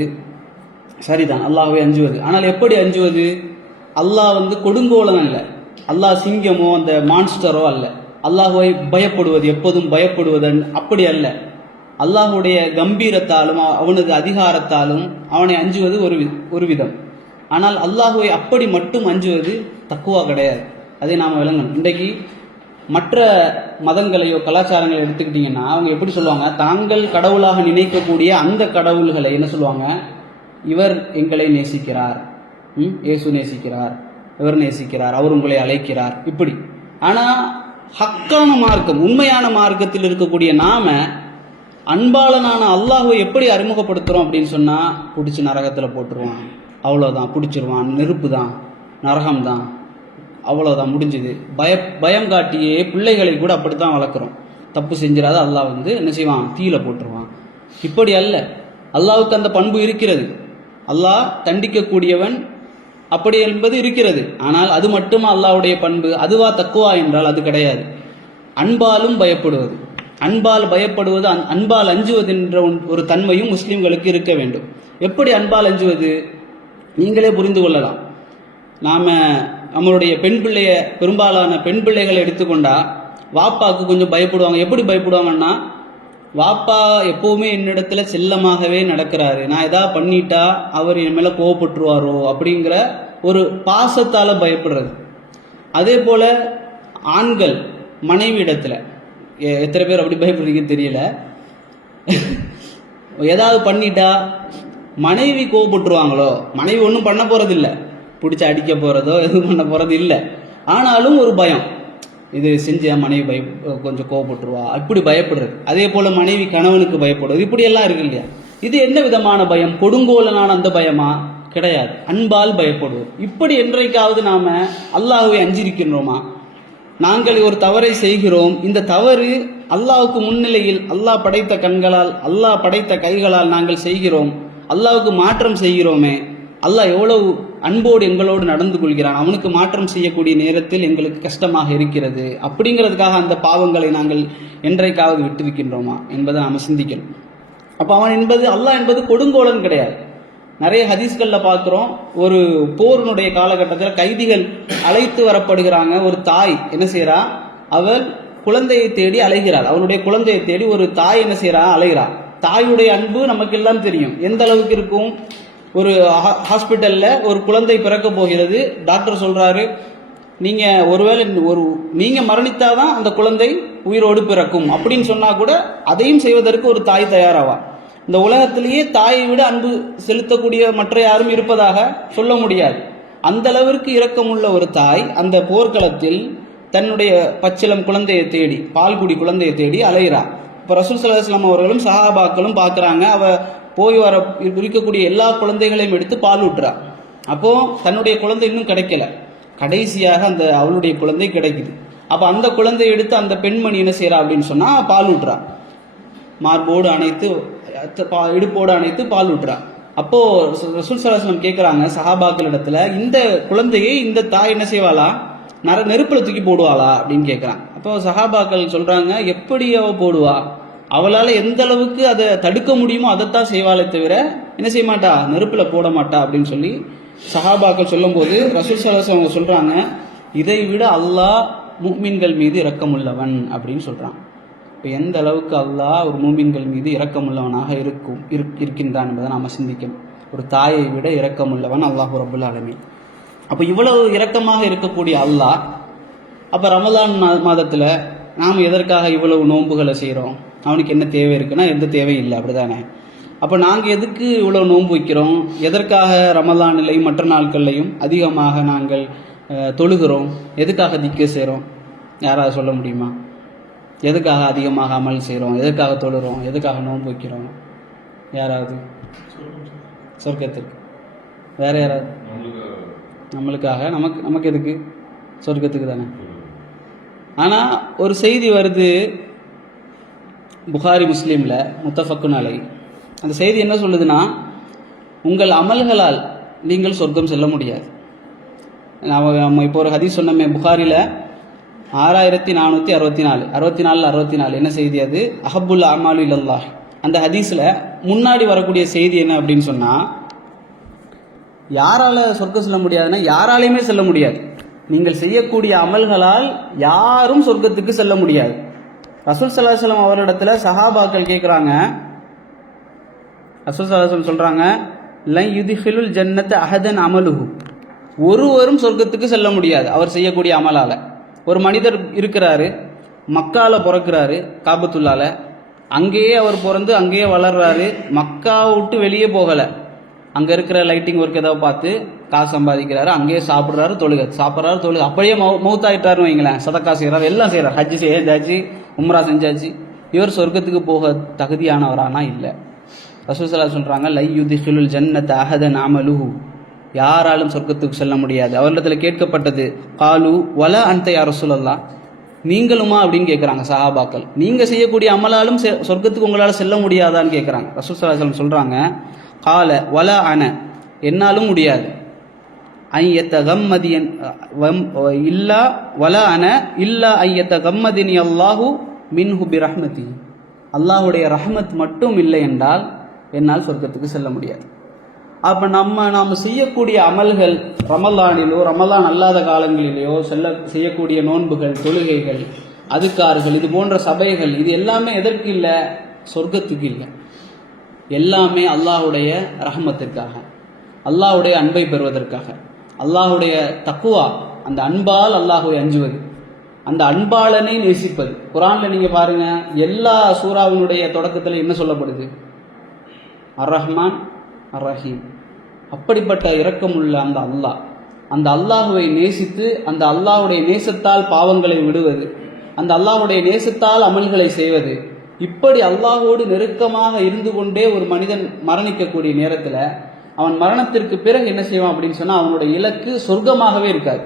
சரிதான், அல்லாஹுவை அஞ்சுவது. ஆனால் எப்படி அஞ்சுவது? அல்லாஹ் கொடுங்கோலன் அல்ல, அல்லாஹ் சிங்கமோ அந்த மான்ஸ்டரோ அல்ல. அல்லாஹுவை பயப்படுவது, எப்போதும் பயப்படுவதன் அப்படி அல்ல. அல்லாஹுடைய கம்பீரத்தாலும் அவனது அதிகாரத்தாலும் அவனை அஞ்சுவது ஒரு விதம். ஆனால் அல்லாஹுவை அப்படி மட்டும் அஞ்சுவது தக்குவா கிடையாது. அதை நாம் விளங்கணும். இன்றைக்கு மற்ற மதங்களையோ கலாச்சாரங்களை எடுத்துக்கிட்டிங்கன்னா அவங்க எப்படி சொல்லுவாங்க, தாங்கள் கடவுளாக நினைக்கக்கூடிய அந்த கடவுள்களை என்ன சொல்லுவாங்க, இவர் எங்களை நேசிக்கிறார், இயேசு நேசிக்கிறார், இவர் நேசிக்கிறார், அவர் உங்களை அழைக்கிறார், இப்படி. ஆனால் ஹக்கான மார்க்கம், உண்மையான மார்க்கத்தில் இருக்கக்கூடிய நாம அன்பாளனான அல்லாஹுவை எப்படி அறிமுகப்படுத்துகிறோம் அப்படின்னு சொன்னால், பிடிச்சி நரகத்தில் போட்டுருவான், அவ்வளோதான், பிடிச்சிருவான், நெருப்பு தான், நரகம்தான், அவ்வளோதான், முடிஞ்சுது. பயம் காட்டியே பிள்ளைகளை கூட அப்படித்தான் வளர்க்குறோம். தப்பு செஞ்சிடாத அல்லாஹ் என்ன செய்வான், தீயில போட்டுருவான். இப்படி அல்ல, அல்லாஹுக்கு அந்த பண்பு இருக்கிறது. அல்லாஹ் தண்டிக்கக்கூடியவன் அப்படி என்பது இருக்கிறது. ஆனால் அது மட்டுமா அல்லாஹ்வுடைய பண்பு? அதுவா தக்குவா என்றால் அது கிடையாது. அன்பாலும் பயப்படுவது, அன்பால் பயப்படுவது, அன்பால் அஞ்சுவது என்ற ஒரு தன்மையும் முஸ்லிம்களுக்கு இருக்க வேண்டும். எப்படி அன்பால் அஞ்சுவது நீங்களே புரிந்து கொள்ளலாம். நம்மளுடைய பெண் பிள்ளைய, பெரும்பாலான பெண் பிள்ளைகளை எடுத்துக்கொண்டா வாப்பாவுக்கு கொஞ்சம் பயப்படுவாங்க. எப்படி பயப்படுவாங்கன்னா, வாப்பா எப்போவுமே என்னிடத்துல செல்லமாகவே நடக்கிறாரு, நான் எதா பண்ணிட்டா அவர் என் மேலே கோவப்பட்டுருவாரோ அப்படிங்கிற ஒரு பாசத்தால் பயப்படுறது. அதே போல் ஆண்கள் மனைவி இடத்துல, எத்தனை பேர் அப்படி பயப்படுறீங்கன்னு தெரியல, ஏதாவது பண்ணிட்டா மனைவி கோவப்பட்டுருவாங்களோ, மனைவி ஒன்றும் பண்ண போகிறதில்லை, பிடிச்சி அடிக்க போகிறதோ எதுவும் பண்ண போகிறது இல்லை, ஆனாலும் ஒரு பயம், இது செஞ்ச மனைவி கொஞ்சம் கோவப்பட்டுருவா, இப்படி பயப்படுறது. அதே போல் மனைவி கணவனுக்கு பயப்படுறது, இப்படியெல்லாம் இருக்கு இல்லையா? இது என்ன விதமான பயம்? கொடுங்கோலனான அந்த பயமா? கிடையாது, அன்பால் பயப்படுவோம். இப்படி என்றைக்காவது நாம அல்லாஹ்வை அஞ்சிருக்கின்றோமா? நாங்கள் ஒரு தவறை செய்கிறோம், இந்த தவறு அல்லாஹ்வுக்கு முன்னிலையில், அல்லாஹ் படைத்த கண்களால், அல்லாஹ் படைத்த கைகளால் நாங்கள் செய்கிறோம், அல்லாஹ்வுக்கு மாற்றம் செய்கிறோமே, அல்லாஹ் எவ்வளவு அன்போடு எங்களோடு நடந்து கொள்கிறான், அவனுக்கு மாற்றம் செய்யக்கூடிய நேரத்தில் எங்களுக்கு கஷ்டமாக இருக்கிறது, அப்படிங்கிறதுக்காக அந்த பாவங்களை நாங்கள் என்றைக்காவது விட்டிருக்கின்றோமா என்பதை நாம் சிந்திக்கணும். அப்போ அவன் என்பது, அல்லாஹ் என்பது கொடுங்கோலன் கிடையாது. நிறைய ஹதீஸ்களில் பார்க்குறோம், ஒரு போரினுடைய காலகட்டத்தில் கைதிகள் அழைத்து வரப்படுகிறாங்க. ஒரு தாய் என்ன செய்கிறா, அவள் குழந்தையை தேடி அலைகிறாள். அவனுடைய குழந்தையை தேடி ஒரு தாய் என்ன செய்கிறா, அலைகிறாள். தாயுடைய அன்பு நமக்கு எல்லாம் தெரியும் எந்த அளவுக்கு இருக்கும். ஒரு ஹாஸ்பிட்டலில் ஒரு குழந்தை பிறக்க போகிறது, டாக்டர் சொல்கிறாரு, நீங்கள் ஒருவேளை நீங்கள் மரணித்தாதான் அந்த குழந்தை உயிரோடு பிறக்கும் அப்படின்னு சொன்னால் கூட அதையும் செய்வதற்கு ஒரு தாய் தயாராவா? இந்த உலகத்திலேயே தாயை விட அன்பு செலுத்தக்கூடிய மற்ற யாரும் இருப்பதாக சொல்ல முடியாது. அந்த அளவிற்கு இரக்கமுள்ள ஒரு தாய் அந்த போர்க்களத்தில் தன்னுடைய பச்சிலம் குழந்தையை தேடி, பால்குடி குழந்தையை தேடி அலைகிறார். இப்போ ரசூல் ஸல்லல்லாஹு அலைஹி வஸல்லம் அவர்களும் சஹாபாக்களும் பார்க்குறாங்க, அவ போய் வர இருக்கக்கூடிய எல்லா குழந்தைகளையும் எடுத்து பால் ஊட்டுறா. அப்போ தன்னுடைய குழந்தை இன்னும் கிடைக்கல, கடைசியாக அந்த அவளுடைய குழந்தை கிடைக்குது. அப்போ அந்த குழந்தையை எடுத்து அந்த பெண்மணி என்ன செய்யறா அப்படின்னு சொன்னா பால் ஊட்டுறா, மார்போடு அணைத்து, இடுப்போடு அணைத்து பால் ஊட்டுறா. அப்போ ரசூல் ஸல்லல்லாஹு அலைஹி வஸல்லம் கேட்குறாங்க சஹாபாக்கள் இடத்துல, இந்த குழந்தையை இந்த தாய் என்ன செய்வாளா, நெருப்புல தூக்கி போடுவாளா அப்படின்னு கேட்குறான். அப்போ சஹாபாக்கள் சொல்றாங்க, எப்படி அவ போடுவா, அவளால் எந்த அளவுக்கு அதை தடுக்க முடியுமோ அதைத்தான் செய்வாளே தவிர என்ன செய்ய மாட்டா, நெருப்புல போட மாட்டா அப்படின்னு சொல்லி சஹாபாக்கள் சொல்லும் போது ரசூல் ஸல்லல்லாஹு அலைஹி வஸல்லம் சொல்றாங்க, இதை விட அல்லாஹ் முஃமின்கள் மீது இரக்கமுள்ளவன் அப்படின்னு சொல்றான். இப்போ எந்த அளவுக்கு அல்லாஹ் ஒரு முஃமின்கள் மீது இரக்கமுள்ளவனாக இருக்கின்றான் என்பதை நாம சிந்திக்கணும். ஒரு தாயை விட இரக்கமுள்ளவன் அல்லாஹ் ரப்புல் ஆலமீன். அப்போ இவ்வளவு இரக்கமாக இருக்கக்கூடிய அல்லாஹ், அப்போ ரமலான் மாதத்தில் நாம் எதற்காக இவ்வளவு நோன்புகளை செய்கிறோம்? அவனுக்கு என்ன தேவை இருக்குன்னா எந்த தேவையும் இல்லை, அப்படிதானே? அப்போ நாங்கள் எதுக்கு இவ்வளோ நோன்பு வைக்கிறோம்? எதற்காக ரமலானிலையும் மற்ற நாட்கள்லையும் அதிகமாக நாங்கள் தொழுகிறோம்? எதுக்காக திக்க செய்கிறோம்? யாராவது சொல்ல முடியுமா? எதுக்காக அதிகமாக அமல் செய்கிறோம்? எதுக்காக தொழுகிறோம்? எதுக்காக நோன்பு வைக்கிறோம்? யாராவது? சொர்க்கத்திற்கு. வேற யாராவது? நம்மளுக்காக. நமக்கு எதுக்கு? சொர்க்கத்துக்கு தானே. ஆனால் ஒரு செய்தி வருது புகாரி முஸ்லீமில், முத்தஃபக்குன் அலை. அந்த செய்தி என்ன சொல்லுதுன்னா, உங்கள் அமல்களால் நீங்கள் சொர்க்கம் செல்ல முடியாது. நம்ம இப்போ ஒரு ஹதீஸ் சொன்னோமே புகாரில் 6464 64 என்ன செய்தி அது? அஹப்புல் அமாலு இலல்லாஹ். அந்த ஹதீஸில் முன்னாடி வரக்கூடிய செய்தி என்ன அப்படின்னு சொன்னால், யாரால சொர்க்கம் செல்ல முடியாதுன்னா யாராலையுமே செல்ல முடியாது. நீங்கள் செய்யக்கூடிய அமல்களால் யாரும் சொர்க்கத்துக்கு செல்ல முடியாது. ரசூல் ஸல்லல்லாஹு அலைஹி வஸல்லம் அவரிடத்துல சஹாபாக்கள் கேட்குறாங்க, ரசூல் ஸல்லல்லாஹு அலைஹி வஸல்லம் சொல்கிறாங்க, லன் யுத்ஹிலுல் ஜன்னத அஹதன் அமலுஹு, ஒருவரும் சொர்க்கத்துக்கு செல்ல முடியாது அவர் செய்யக்கூடிய அமலால். ஒரு மனிதர் இருக்கிறாரு, மக்கால பிறக்கிறாரு, காபத்துள்ளால, அங்கேயே அவர் பிறந்து அங்கேயே வளர்றாரு, மக்காவை விட்டு வெளியே போகலை, அங்கே இருக்கிற லைட்டிங் ஒர்க் ஏதாவது பார்த்து காசு சம்பாதிக்கிறாரு, அங்கேயே சாப்பிட்றாரு, தொழுக அப்படியே மௌத்தாயிட்டாருன்னு வைங்களேன், சதக்கா செய்கிறாரு, எல்லாம் செய்கிறார், ஹஜ்ஜி செஞ்சாச்சு, உம்ரா செஞ்சாச்சு, இவர் சொர்க்கத்துக்கு போக தகுதியானவரானா இல்லை. ரசூல் ஸல்லல்லாஹு அலைஹி சொல்கிறாங்க, லை யுத்ஹிலுல் ஜன்னத அஹதன் அமலுஹு, யாராலும் சொர்க்கத்துக்கு செல்ல முடியாது. அவரிடத்தில் கேட்கப்பட்டது, காலு வல அன்த யா ரசூலல்லாஹ், நீங்களுமா அப்படின்னு கேட்குறாங்க சஹாபாக்கள். நீங்கள் செய்யக்கூடிய அமலாலும் சொர்க்கத்துக்கு உங்களால் செல்ல முடியாதான்னு கேட்குறாங்க. ரசூல் ஸல்லல்லாஹு அலைஹி வஸல்லம் சொல்கிறாங்க, கால வல அன, என்னாலும் முடியாது, ஐயத்த கம்மதியன் இல்லா வல அன இல்லா ஐயத்த கம்மதினி அல்லாஹு மின்ஹு பி ரஹ்மதி, அல்லாஹுடைய ரஹ்மத் மட்டும் இல்லை என்றால் என்னால் சொர்க்கத்துக்கு செல்ல முடியாது. அப்போ நாம் செய்யக்கூடிய அமல்கள் ரமலானிலோ ரமலான் அல்லாத காலங்களிலேயோ செய்யக்கூடிய நோன்புகள், தொழுகைகள், அதுக்கார்கள், இது போன்ற சபைகள், இது எல்லாமே எதற்கு இல்லை? சொர்க்கத்துக்கு இல்லை. எல்லாமே அல்லாஹுடைய ரஹ்மத்திற்காக, அல்லாஹுடைய அன்பை பெறுவதற்காக, அல்லாஹுடைய தக்குவா, அந்த அன்பால் அல்லாஹுவை அஞ்சுவது, அந்த அன்பாளனை நேசிப்பது. குர்ஆன்ல நீங்க பாருங்க, எல்லா சூறாவினுடைய தொடக்கத்தில் என்ன சொல்லப்படுது? அர் ரஹ்மான் அர் ரஹீம். அப்படிப்பட்ட இரக்கமுள்ள அந்த அல்லாஹ், அந்த அல்லாஹுவை நேசித்து அந்த அல்லாஹுடைய நேசத்தால் பாவங்களை விடுவது, அந்த அல்லாஹுடைய நேசத்தால் அமல்களை செய்வது, இப்படி அல்லாஹோடு நெருக்கமாக இருந்து கொண்டே ஒரு மனிதன் மரணிக்கக்கூடிய நேரத்தில் அவன் மரணத்திற்கு பிறகு என்ன செய்வான் அப்படின்னு சொன்னால், அவனுடைய இலக்கு சொர்க்கமாகவே இருக்காது,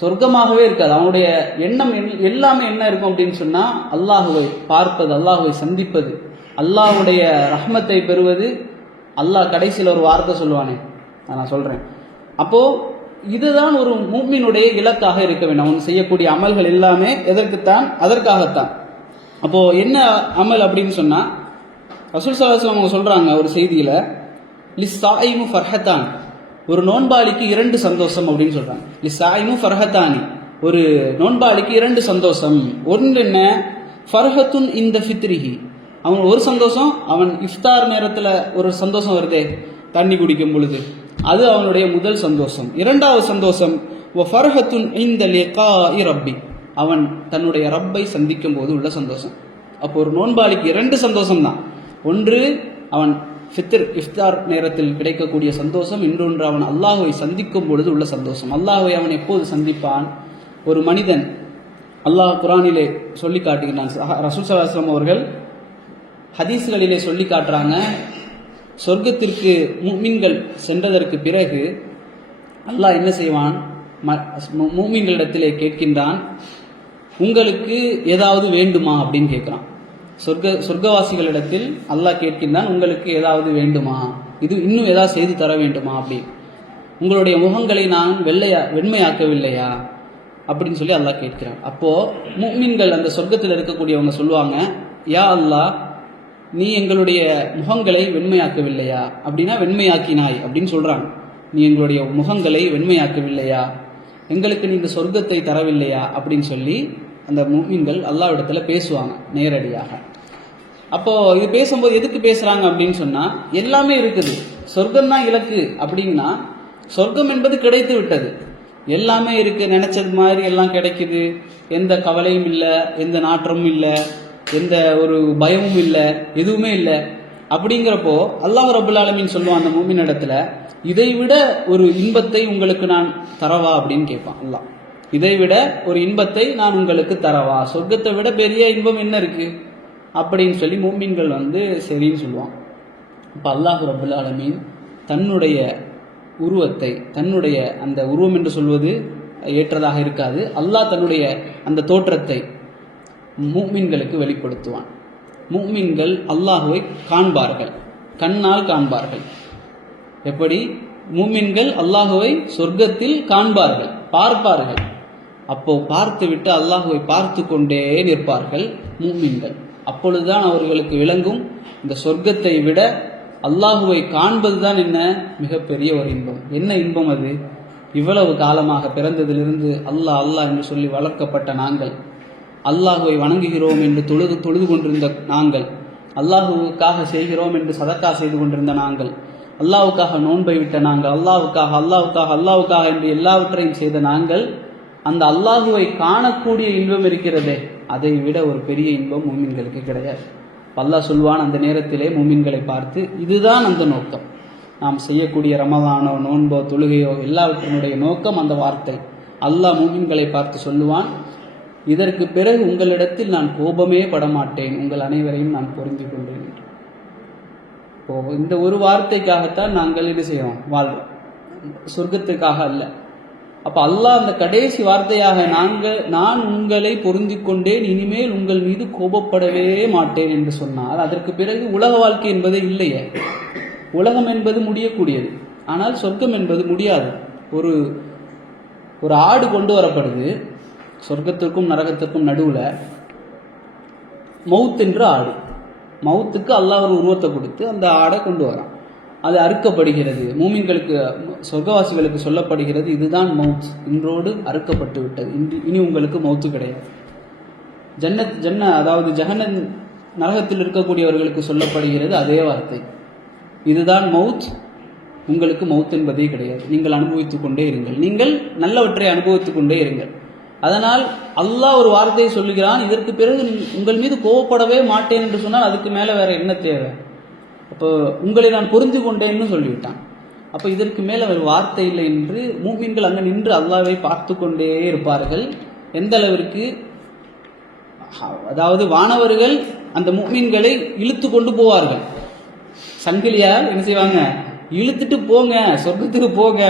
சொர்க்கமாகவே இருக்காது. அவனுடைய எண்ணம் எல்லாமே என்ன இருக்கும் அப்படின்னு சொன்னால், அல்லாஹுவை பார்ப்பது, அல்லாஹுவை சந்திப்பது, அல்லாஹுடைய ரஹ்மத்தை பெறுவது. அல்லாஹ் கடைசியில் ஒரு வார்த்தை சொல்லுவானே, நான் சொல்கிறேன். அப்போது இதுதான் ஒரு முஃமினுடைய இலக்காக இருக்க வேண்டும். அவன் செய்யக்கூடிய அமல்கள் எல்லாமே எதற்குத்தான்? அதற்காகத்தான். அப்போது என்ன அமல் அப்படின்னு சொன்னால், ரசூல் ஸல்லல்லாஹு அலைஹி வஸல்லம் அவங்க சொல்கிறாங்க ஒரு செய்தியில், லிஸ்ஸாயிமு ஃபர்ஹத்தான், ஒரு நோன்பாளிக்கு 2 சந்தோஷம் அப்படின்னு சொல்கிறாங்க. லிஸ்ஸாயிமு ஃபர்ஹத்தானி, ஒரு நோன்பாளிக்கு 2 சந்தோஷம். ஒன்று என்ன? ஃபர்ஹத்துன் இந்த ஃபித்ரிஹி, அவன் ஒரு சந்தோஷம், அவன் இஃப்தார் நேரத்தில் ஒரு சந்தோஷம் வருதே, தண்ணி குடிக்கும் பொழுது, அது அவனுடைய முதல் சந்தோஷம். 2வது சந்தோஷம் ஃபர்ஹத்துன் இந்த லிகாஇ ரப்பி, அவன் தன்னுடைய ரப்பை சந்திக்கும் போது உள்ள சந்தோஷம். அப்போ ஒரு நோன்பாளிக்கு 2 சந்தோஷம் தான். ஒன்று அவன் இஃப்தார் நேரத்தில் கிடைக்கக்கூடிய சந்தோஷம், இன்னொன்று அவன் அல்லாஹுவை சந்திக்கும் பொழுது உள்ள சந்தோஷம். அல்லாஹுவை அவன் எப்போது சந்திப்பான்? ஒரு மனிதன், அல்லாஹ் குர்ஆனிலே சொல்லி காட்டுகிறான், ரசூல் ஸல்லல்லாஹு அலைஹி வஸல்லம் அவர்கள் ஹதீஸ்களிலே சொல்லி காட்டுறாங்க, சொர்க்கத்திற்கு முஃமின்கள் சென்றதற்கு பிறகு அல்லாஹ் என்ன செய்வான்? முஃமின்களிடத்திலே கேட்கின்றான், உங்களுக்கு ஏதாவது வேண்டுமா அப்படின்னு கேட்குறான். சொர்க்கவாசிகளிடத்தில் அல்லாஹ் கேட்கின்றான், உங்களுக்கு ஏதாவது வேண்டுமா, இது இன்னும் ஏதாவது செய்து தர வேண்டுமா, அப்படி உங்களுடைய முகங்களை நான் வெண்மையாக்கவில்லையா அப்படின்னு சொல்லி அல்லாஹ் கேட்கிறான். அப்போது முஃமின்கள், அந்த சொர்க்கத்தில் இருக்கக்கூடியவங்க சொல்லுவாங்க, யா அல்லாஹ், நீ எங்களுடைய முகங்களை வெண்மையாக்கவில்லையா? அப்படின்னா வெண்மையாக்கினாய் அப்படின்னு சொல்கிறாங்க. நீ எங்களுடைய முகங்களை வெண்மையாக்கவில்லையா, எங்களுக்கு நீங்கள் சொர்க்கத்தை தரவில்லையா அப்படின்னு சொல்லி அந்த முஃமின்கள் அல்லாஹ்விடத்தில் பேசுவாங்க நேரடியாக. அப்போது இது பேசும்போது எதுக்கு பேசுகிறாங்க அப்படின்னு சொன்னால், எல்லாமே இருக்குது, சொர்க்கம்தான் இலக்கு அப்படின்னா, சொர்க்கம் என்பது கிடைத்து விட்டது, எல்லாமே இருக்குது, நினச்சது மாதிரி எல்லாம் கிடைக்குது, எந்த கவலையும் இல்லை, எந்த நாற்றமும் இல்லை, எந்த ஒரு பயமும் இல்லை, எதுவுமே இல்லை. அப்படிங்கிறப்போ அல்லாஹ் ரப்புல் ஆலமீன் சொல்லுவான் அந்த முஃமின் இடத்துல, இதை விட ஒரு இன்பத்தை உங்களுக்கு நான் தரவா அப்படின்னு கேட்பான் அல்லாஹ். இதை விட ஒரு இன்பத்தை நான் உங்களுக்கு தரவா, சொர்க்கத்தை விட பெரிய இன்பம் என்ன இருக்கு அப்படின்னு சொல்லி முஃமின்கள் சரின்னு சொல்லுவான். இப்போ அல்லாஹ் ரப்புல் ஆலமீன் தன்னுடைய உருவத்தை, தன்னுடைய அந்த உருவம் என்று சொல்வது ஏற்றதாக இருக்காது, அல்லாஹ் தன்னுடைய அந்த தோற்றத்தை முஃமின்களுக்கு வெளிப்படுத்துவான். முஃமின்கள் அல்லாஹுவை காண்பார்கள், கண்ணால் காண்பார்கள். எப்படி? முஃமின்கள் அல்லாஹுவை சொர்க்கத்தில் காண்பார்கள், பார்ப்பார்கள். அப்போ பார்த்துவிட்டு அல்லாஹுவை பார்த்து கொண்டே நிற்பார்கள் முஃமின்கள். அப்பொழுதுதான் அவர்களுக்கு விளங்கும், இந்த சொர்க்கத்தை விட அல்லாஹுவை காண்பதுதான் என்ன மிகப்பெரிய ஒரு இன்பம். என்ன இன்பம் அது? இவ்வளவு காலமாக பிறந்ததிலிருந்து அல்லாஹ் அல்லாஹ் என்று சொல்லி வளர்க்கப்பட்ட நாங்கள், அல்லாஹுவை வணங்குகிறோம் என்று தொழுது கொண்டிருந்த நாங்கள், அல்லாஹுவுக்காக செய்கிறோம் என்று சதக்கா செய்து கொண்டிருந்த நாங்கள், அல்லாஹுக்காக நோன்பை விட்ட நாங்கள், அல்லாஹுக்காக என்று எல்லாவற்றையும் செய்த நாங்கள், அந்த அல்லாஹுவை காணக்கூடிய இன்பம் இருக்கிறதே, அதை விட ஒரு பெரிய இன்பம் மூமின்களுக்கு கிடையாது. அல்லாஹ் சொல்வான் அந்த நேரத்திலே மூமின்களை பார்த்து, இதுதான் அந்த நோக்கம். நாம் செய்யக்கூடிய ரமலானோ நோன்போ தொழுகையோ எல்லாவற்றினுடைய நோக்கம் அந்த வார்த்தை. அல்லாஹ் மூமின்களை பார்த்து சொல்லுவான், இதற்கு பிறகு உங்களிடத்தில் நான் கோபமே படமாட்டேன், உங்கள் அனைவரையும் நான் பொருந்திக் கொண்டேன். இந்த ஒரு வார்த்தைக்காகத்தான் நாங்கள் இது செய்யறோம், வாழ்றோம், சொர்க்கத்துக்காக அல்ல. அப்ப அல்லாஹ் அந்த கடைசி வார்த்தையாக நான் உங்களை பொருந்திக் கொண்டேன், இனிமேல் உங்கள் மீது கோபப்படவே மாட்டேன் என்று சொன்னால், அதற்கு பிறகு உலக வாழ்க்கை என்பதே இல்லையே. உலகம் என்பது முடியக்கூடியது, ஆனால் சொர்க்கம் என்பது முடியாது. ஒரு ஆடு கொண்டு வரப்படுது, சொர்க்கத்திற்கும் நரகத்திற்கும் நடுவுல மவுத் என்ற ஆடு. மவுத்துக்கு அல்லாஹ் ஒரு உருவத்தை கொடுத்து அந்த ஆடை கொண்டு வரான். அது அறுக்கப்படுகிறது. மூமின்களுக்கு, சொர்க்கவாசிகளுக்கு சொல்லப்படுகிறது, இதுதான் மவுத், இன்றோடு அறுக்கப்பட்டு விட்டது, இனி உங்களுக்கு மவுத்து கிடையாது. அதாவது ஜஹன்னம் நரகத்தில் இருக்கக்கூடியவர்களுக்கு சொல்லப்படுகிறது அதே வார்த்தை, இதுதான் மவுத், உங்களுக்கு மவுத் என்பதே கிடையாது, நீங்கள் அனுபவித்துக் கொண்டே இருங்கள், நீங்கள் நல்லவற்றை அனுபவித்துக் கொண்டே இருங்கள். அதனால் அல்லாஹ் ஒரு வார்த்தையை சொல்லுகிறான், இதற்கு பிறகு உங்கள் மீது கோவப்படவே மாட்டேன் என்று சொன்னால் அதுக்கு மேலே வேற என்ன தேவை? அப்போ உங்களை நான் புரிந்து கொண்டேன்னு சொல்லிவிட்டான். அப்போ இதற்கு மேலே ஒரு வார்த்தை இல்லை என்று மூமின்கள் அங்கே நின்று அல்லாஹ்வை பார்த்து கொண்டே இருப்பார்கள். எந்த அளவிற்கு, அதாவது வானவர்கள் அந்த மூமின்களை இழுத்து கொண்டு போவார்கள். சங்கிலியால் என்ன செய்வாங்க, இழுத்துட்டு போங்க, சொர்க்கத்துக்கு போங்க,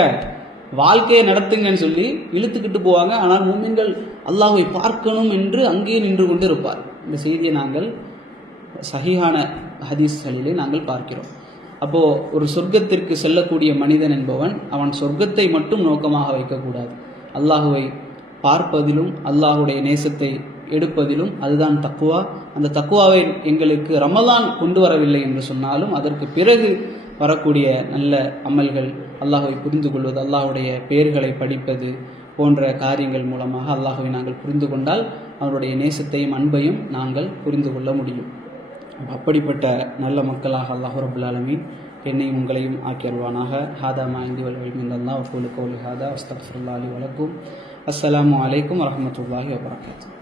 வாழ்க்கையை நடத்துங்கன்னு சொல்லி இழுத்துக்கிட்டு போவாங்க. ஆனால் மூமின்கள் அல்லாஹ்வை பார்க்கணும் என்று அங்கேயே நின்று கொண்டு இருப்பார். இந்த செய்தியை நாங்கள் சஹீஹான ஹதீஸ்களிலே நாங்கள் பார்க்கிறோம். அப்போ ஒரு சொர்க்கத்திற்கு செல்லக்கூடிய மனிதன் என்பவன் அவன் சொர்க்கத்தை மட்டும் நோக்கமாக வைக்கக்கூடாது, அல்லாஹுவை பார்ப்பதிலும் அல்லாஹுடைய நேசத்தை எடுப்பதிலும், அதுதான் தக்குவா. அந்த தக்குவாவை எங்களுக்கு ரமலான் கொண்டு வரவில்லை என்று சொன்னாலும் அதற்கு பிறகு வரக்கூடிய நல்ல அமல்கள், அல்லாஹுவை புரிந்து கொள்வது, அல்லாஹுடைய பெயர்களை படிப்பது போன்ற காரியங்கள் மூலமாக அல்லாஹுவை நாங்கள் புரிந்து கொண்டால் அவருடைய நேசத்தையும் அன்பையும் நாங்கள் புரிந்து கொள்ள முடியும். அப்படிப்பட்ட நல்ல மக்களாக அல்லாஹ் ரப்புல் ஆலமீன் என்னையும் உங்களையும் ஆக்கியருவானாக. ஹாதா மா இந்தி வல் இல்மு இந்தல்லாஹ் வ கூலு கௌலி ஹாதா வஸ்தக்ஃபிருல்லாஹி வ லக்கும். அஸ்ஸலாமு அலைக்கும் வரஹ்மத்துல்லாஹி வபரகாத்துஹு.